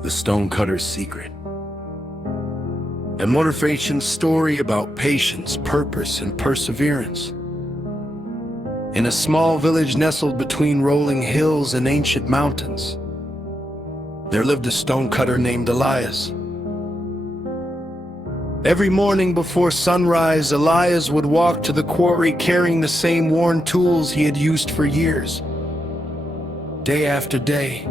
The Stonecutter Secret. A motivation story about patience, purpose, and perseverance. In a small village nestled between rolling hills and ancient mountains, there lived a stonecutter named Elias. Every morning before sunrise, Elias would walk to the quarry carrying the same worn tools he had used for years. Day after day,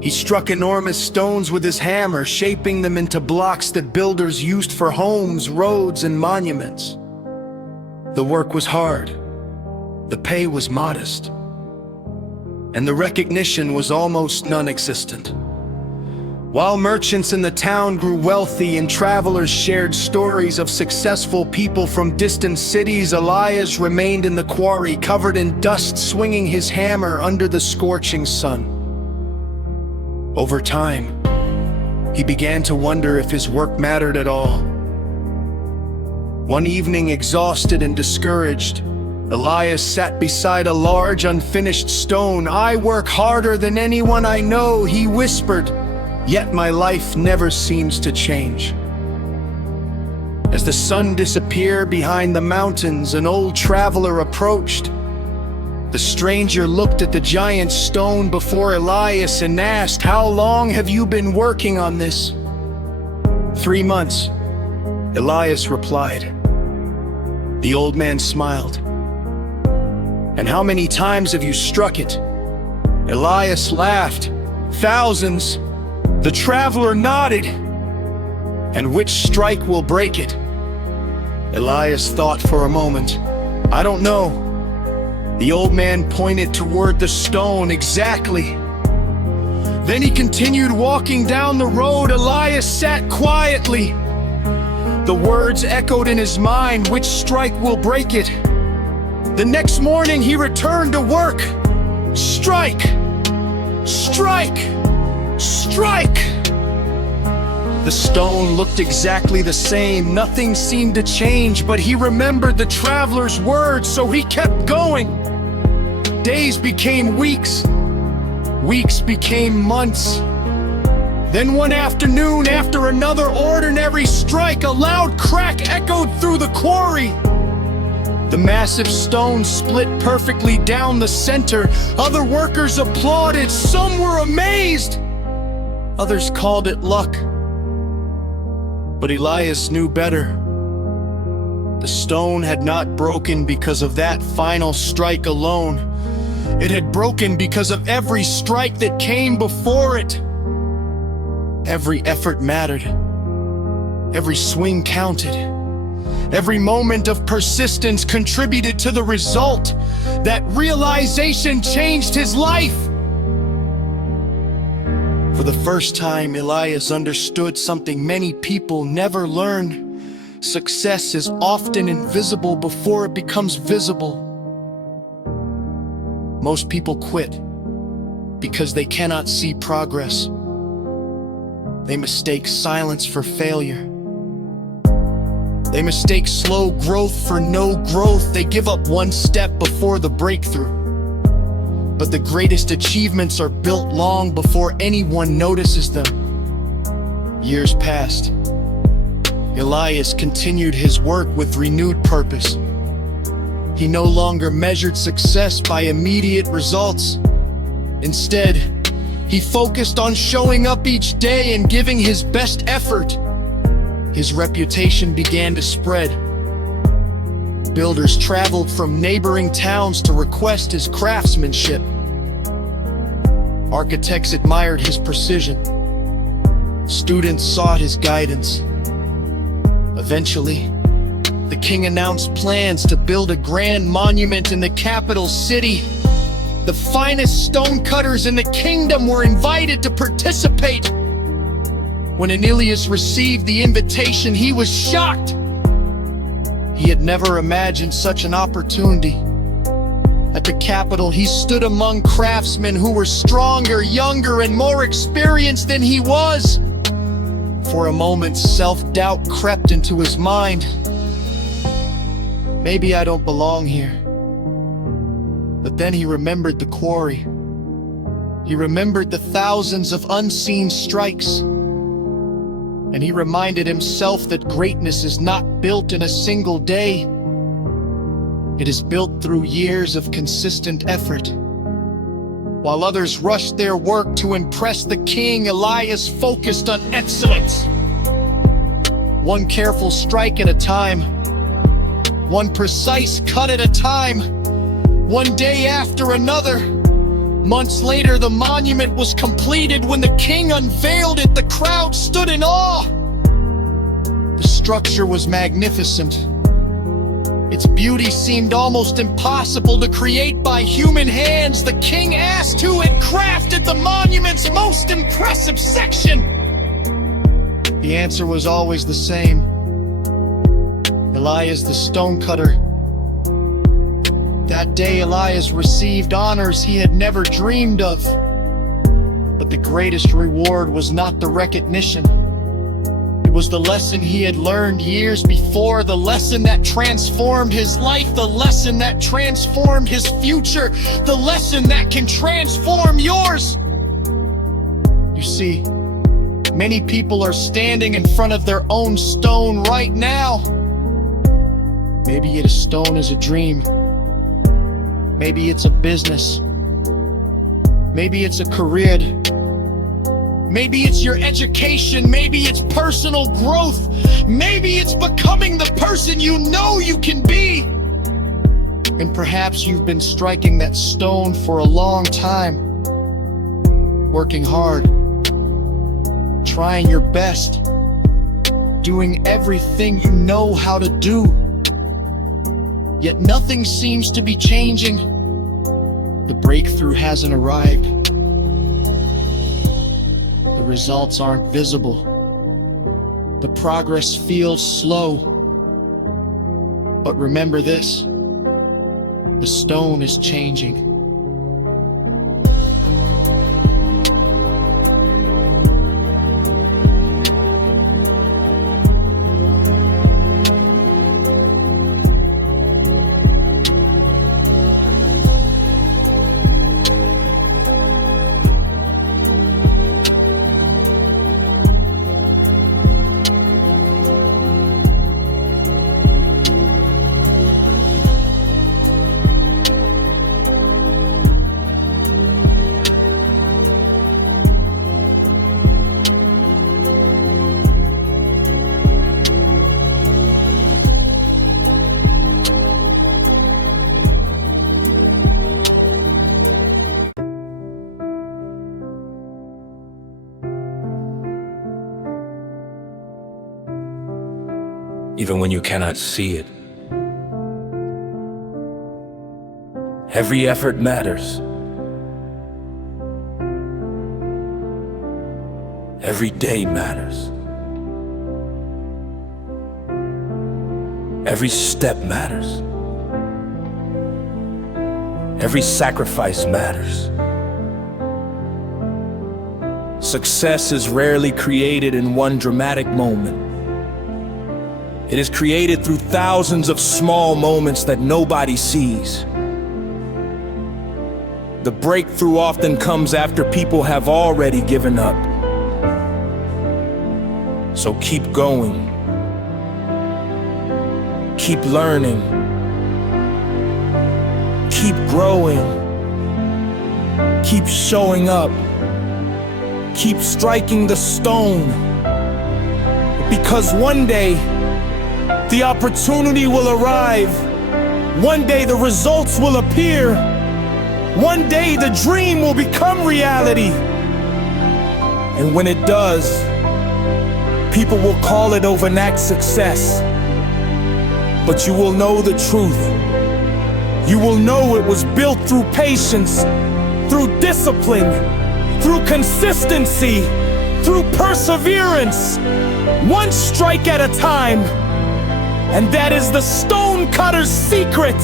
he struck enormous stones with his hammer, shaping them into blocks that builders used for homes, roads, and monuments. The work was hard, the pay was modest, and the recognition was almost non-existent. While merchants in the town grew wealthy and travelers shared stories of successful people from distant cities, Elias remained in the quarry, covered in dust, swinging his hammer under the scorching sun. Over time, he began to wonder if his work mattered at all. One evening, exhausted and discouraged, Elias sat beside a large unfinished stone. "I work harder than anyone I know," he whispered, "yet my life never seems to change." As the sun disappeared behind the mountains, an old traveler approached. The stranger looked at the giant stone before Elias and asked, "How long have you been working on this?" "3 months," Elias replied. The old man smiled. "And how many times have you struck it?" Elias laughed. "Thousands." The traveler nodded. "And which strike will break it?" Elias thought for a moment. "I don't know." The old man pointed toward the stone. "Exactly." Then he continued walking down the road. Elias sat quietly. The words echoed in his mind, "Which strike will break it?" The next morning he returned to work. Strike! Strike! Strike! The stone looked exactly the same. Nothing seemed to change, but he remembered the traveler's words, so he kept going. Days became weeks. Weeks became months. Then one afternoon, after another ordinary strike, a loud crack echoed through the quarry. The massive stone split perfectly down the center. Other workers applauded. Some were amazed. Others called it luck. But Elias knew better. The stone had not broken because of that final strike alone. It had broken because of every strike that came before it. Every effort mattered. Every swing counted. Every moment of persistence contributed to the result. That realization changed his life. For the first time, Elias understood something many people never learn. Success is often invisible before it becomes visible. Most people quit because they cannot see progress. They mistake silence for failure. They mistake slow growth for no growth. They give up one step before the breakthrough. But the greatest achievements are built long before anyone notices them. Years passed. Elias continued his work with renewed purpose. He no longer measured success by immediate results. Instead, he focused on showing up each day and giving his best effort. His reputation began to spread. Builders traveled from neighboring towns to request his craftsmanship. Architects admired his precision. Students sought his guidance. Eventually, the king announced plans to build a grand monument in the capital city. The finest stonecutters in the kingdom were invited to participate. When Elias received the invitation, he was shocked. He had never imagined such an opportunity. At the capital, he stood among craftsmen who were stronger, younger, and more experienced than he was. For a moment, self-doubt crept into his mind. Maybe I don't belong here. But then he remembered the quarry. He remembered the thousands of unseen strikes, and he reminded himself that greatness is not built in a single day. It is built through years of consistent effort. While others rushed their work to impress the king, Elias focused on excellence. One careful strike at a time, one precise cut at a time, one day after another. Months later, the monument was completed. When the king unveiled it, the crowd stood in awe. The structure was magnificent. Its beauty seemed almost impossible to create by human hands. The king asked who had crafted the monument's most impressive section. The answer was always the same: Elias the stonecutter. That day, Elias received honors he had never dreamed of. But the greatest reward was not the recognition. It was the lesson he had learned years before, the lesson that transformed his life, the lesson that transformed his future, the lesson that can transform yours. You see, many people are standing in front of their own stone right now. Maybe a stone is a dream. Maybe it's a business. Maybe it's a career. Maybe it's your education. Maybe it's personal growth. Maybe it's becoming the person you know you can be. And perhaps you've been striking that stone for a long time, working hard, trying your best, doing everything you know how to do. Yet nothing seems to be changing. The breakthrough hasn't arrived. The results aren't visible. The progress feels slow. But remember this: the stone is changing. Even when you cannot see it. Every effort matters. Every day matters. Every step matters. Every sacrifice matters. Success is rarely created in one dramatic moment. It is created through thousands of small moments that nobody sees. The breakthrough often comes after people have already given up. So keep going. Keep learning. Keep growing. Keep showing up. Keep striking the stone. Because one day, the opportunity will arrive. One day the results will appear. One day the dream will become reality. And when it does, people will call it overnight success. But you will know the truth. You will know it was built through patience, through discipline, through consistency, through perseverance, one strike at a time. And that is the Stonecutter Secret.